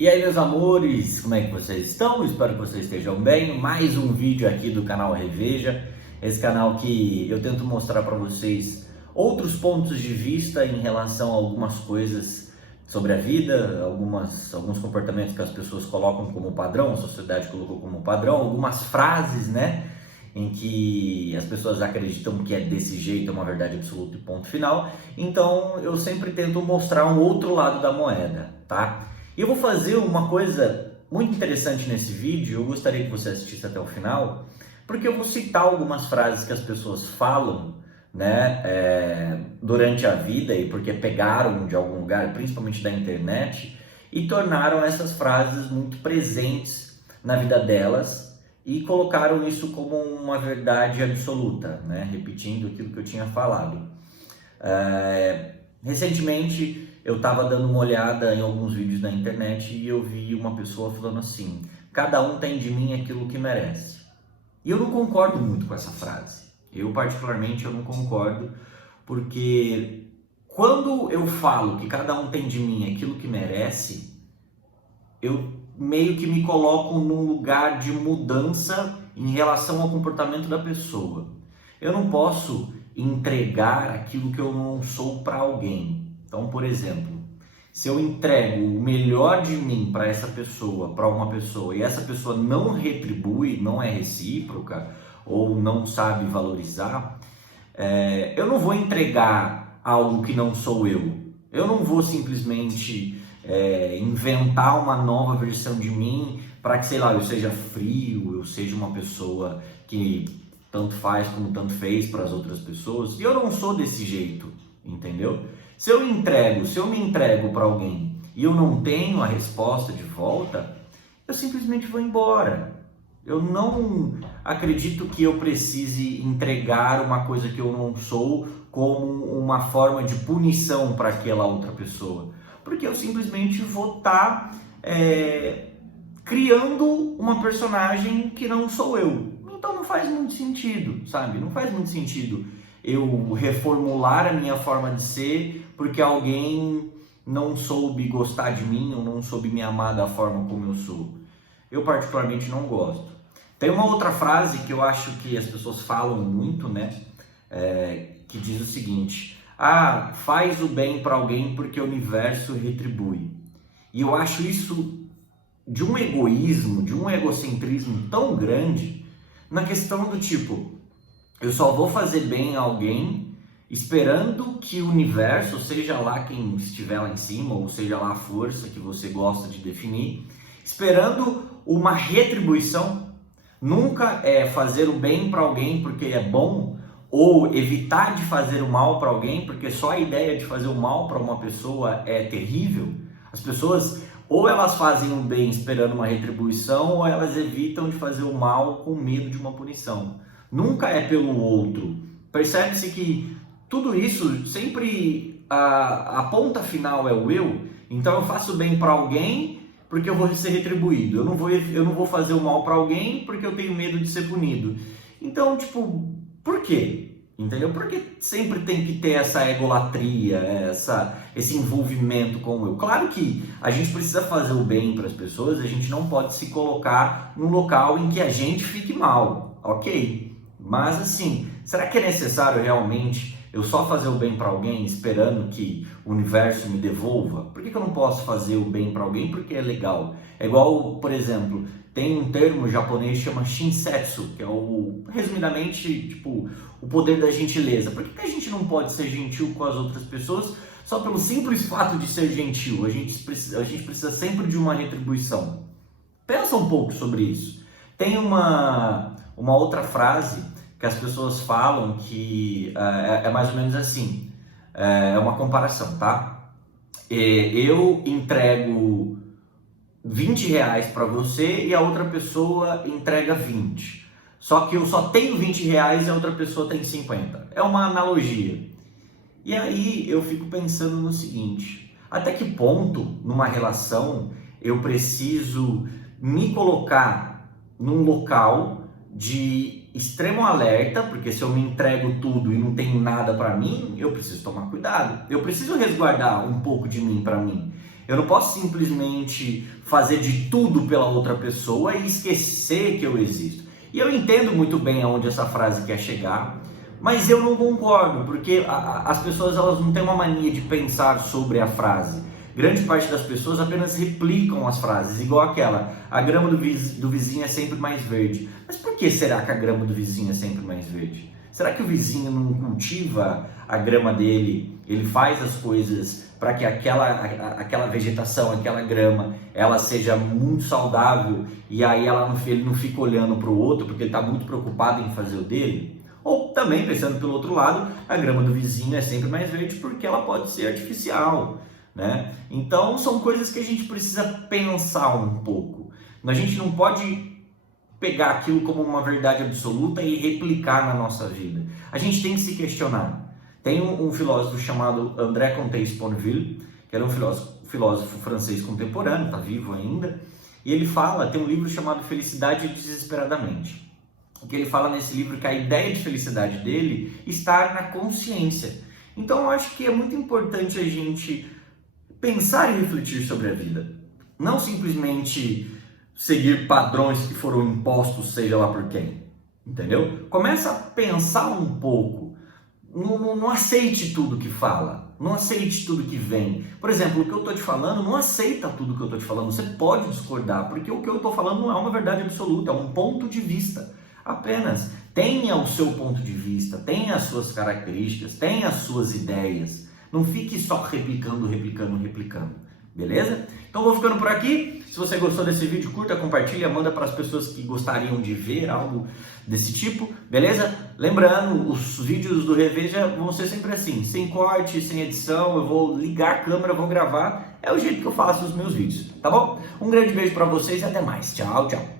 E aí, meus amores, como é que vocês estão? Espero que vocês estejam bem. Mais um vídeo aqui do canal Reveja, esse canal que eu tento mostrar para vocês outros pontos de vista em relação a algumas coisas sobre a vida, alguns comportamentos que as pessoas colocam como padrão, a sociedade colocou como padrão, algumas frases, né, em que as pessoas acreditam que é desse jeito, é uma verdade absoluta e ponto final. Então, eu sempre tento mostrar um outro lado da moeda, tá? E eu vou fazer uma coisa muito interessante nesse vídeo, eu gostaria que você assistisse até o final, porque eu vou citar algumas frases que as pessoas falam, né, durante a vida e porque pegaram de algum lugar, principalmente da internet, e tornaram essas frases muito presentes na vida delas e colocaram isso como uma verdade absoluta, né, repetindo aquilo que eu tinha falado. Recentemente eu estava dando uma olhada em alguns vídeos na internet e eu vi uma pessoa falando assim: cada um tem de mim aquilo que merece. E eu não concordo muito com essa frase. Eu particularmente eu não concordo, porque quando eu falo que cada um tem de mim aquilo que merece, eu meio que me coloco num lugar de mudança em relação ao comportamento da pessoa. Eu não posso entregar aquilo que eu não sou para alguém. Então, por exemplo, se eu entrego o melhor de mim para essa pessoa, para uma pessoa, e essa pessoa não retribui, não é recíproca ou não sabe valorizar, eu não vou entregar algo que não sou eu. Eu não vou simplesmente inventar uma nova versão de mim para que, sei lá, eu seja frio, eu seja uma pessoa que tanto faz como tanto fez para as outras pessoas. E eu não sou desse jeito, entendeu? Se eu me entrego para alguém e eu não tenho a resposta de volta, eu simplesmente vou embora. Eu não acredito que eu precise entregar uma coisa que eu não sou como uma forma de punição para aquela outra pessoa, porque eu simplesmente vou estar criando uma personagem que não sou eu. Então não faz muito sentido, sabe? Não faz muito sentido eu reformular a minha forma de ser porque alguém não soube gostar de mim ou não soube me amar da forma como eu sou. Eu particularmente não gosto. Tem uma outra frase que eu acho que as pessoas falam muito, né? Que diz o seguinte: ah, faz o bem para alguém porque o universo retribui. E eu acho isso de um egoísmo, de um egocentrismo tão grande, na questão do tipo, eu só vou fazer bem a alguém esperando que o universo, seja lá quem estiver lá em cima, ou seja lá a força que você gosta de definir, esperando uma retribuição. Nunca é fazer o bem para alguém porque é bom, ou evitar de fazer o mal para alguém porque só a ideia de fazer o mal para uma pessoa é terrível. As pessoas, ou elas fazem o bem esperando uma retribuição, ou elas evitam de fazer o mal com medo de uma punição. Nunca é pelo outro. Percebe-se que tudo isso sempre a ponta final é o eu. Então eu faço bem para alguém porque eu vou ser retribuído. Eu não vou fazer o mal para alguém porque eu tenho medo de ser punido. Então, tipo, por quê? Entendeu? Porque sempre tem que ter essa egolatria, esse envolvimento com o eu. Claro que a gente precisa fazer o bem para as pessoas, a gente não pode se colocar num local em que a gente fique mal, ok? Mas assim, será que é necessário realmente eu só fazer o bem para alguém esperando que o universo me devolva? Por que eu não posso fazer o bem para alguém porque é legal? É igual, por exemplo, tem um termo japonês que chama Shinsetsu, que é resumidamente, tipo, o poder da gentileza. Por que a gente não pode ser gentil com as outras pessoas só pelo simples fato de ser gentil? A gente precisa sempre de uma retribuição. Pensa um pouco sobre isso. Tem uma outra frase que as pessoas falam que é mais ou menos assim, é uma comparação, tá? Eu entrego R$ 20 para você e a outra pessoa entrega 20. Só que eu só tenho R$ 20 e a outra pessoa tem 50. É uma analogia. E aí eu fico pensando no seguinte: até que ponto numa relação eu preciso me colocar num local de extremo alerta, porque se eu me entrego tudo e não tenho nada para mim, eu preciso tomar cuidado. Eu preciso resguardar um pouco de mim para mim. Eu não posso simplesmente fazer de tudo pela outra pessoa e esquecer que eu existo. E eu entendo muito bem aonde essa frase quer chegar, mas eu não concordo, porque as pessoas elas não têm uma mania de pensar sobre a frase. Grande parte das pessoas apenas replicam as frases, igual aquela: a grama do vizinho é sempre mais verde. Mas por que será que a grama do vizinho é sempre mais verde? Será que o vizinho não cultiva a grama dele? Ele faz as coisas para que aquela vegetação, aquela grama, ela seja muito saudável e aí ele não fica olhando para o outro porque ele está muito preocupado em fazer o dele? Ou também, pensando pelo outro lado, a grama do vizinho é sempre mais verde porque ela pode ser artificial, né? Então são coisas que a gente precisa pensar um pouco. A gente não pode pegar aquilo como uma verdade absoluta e replicar na nossa vida. A gente tem que se questionar. Tem um filósofo chamado André Comte Sponville, que era um filósofo francês contemporâneo, está vivo ainda, e ele tem um livro chamado Felicidade Desesperadamente. Que ele fala nesse livro que a ideia de felicidade dele está na consciência. Então eu acho que é muito importante a gente pensar e refletir sobre a vida. Não simplesmente seguir padrões que foram impostos, seja lá por quem. Entendeu? Começa a pensar um pouco. Não aceite tudo que fala. Não aceite tudo que vem. Por exemplo, o que eu estou te falando, não aceita tudo que eu estou te falando. Você pode discordar, porque o que eu estou falando não é uma verdade absoluta, é um ponto de vista. Apenas tenha o seu ponto de vista, tenha as suas características, tenha as suas ideias. Não fique só replicando. Beleza? Então vou ficando por aqui. Se você gostou desse vídeo, curta, compartilha, manda para as pessoas que gostariam de ver algo desse tipo, beleza? Lembrando, os vídeos do Reveja vão ser sempre assim, sem corte, sem edição, eu vou ligar a câmera, vou gravar, é o jeito que eu faço os meus vídeos, tá bom? Um grande beijo para vocês e até mais. Tchau, tchau.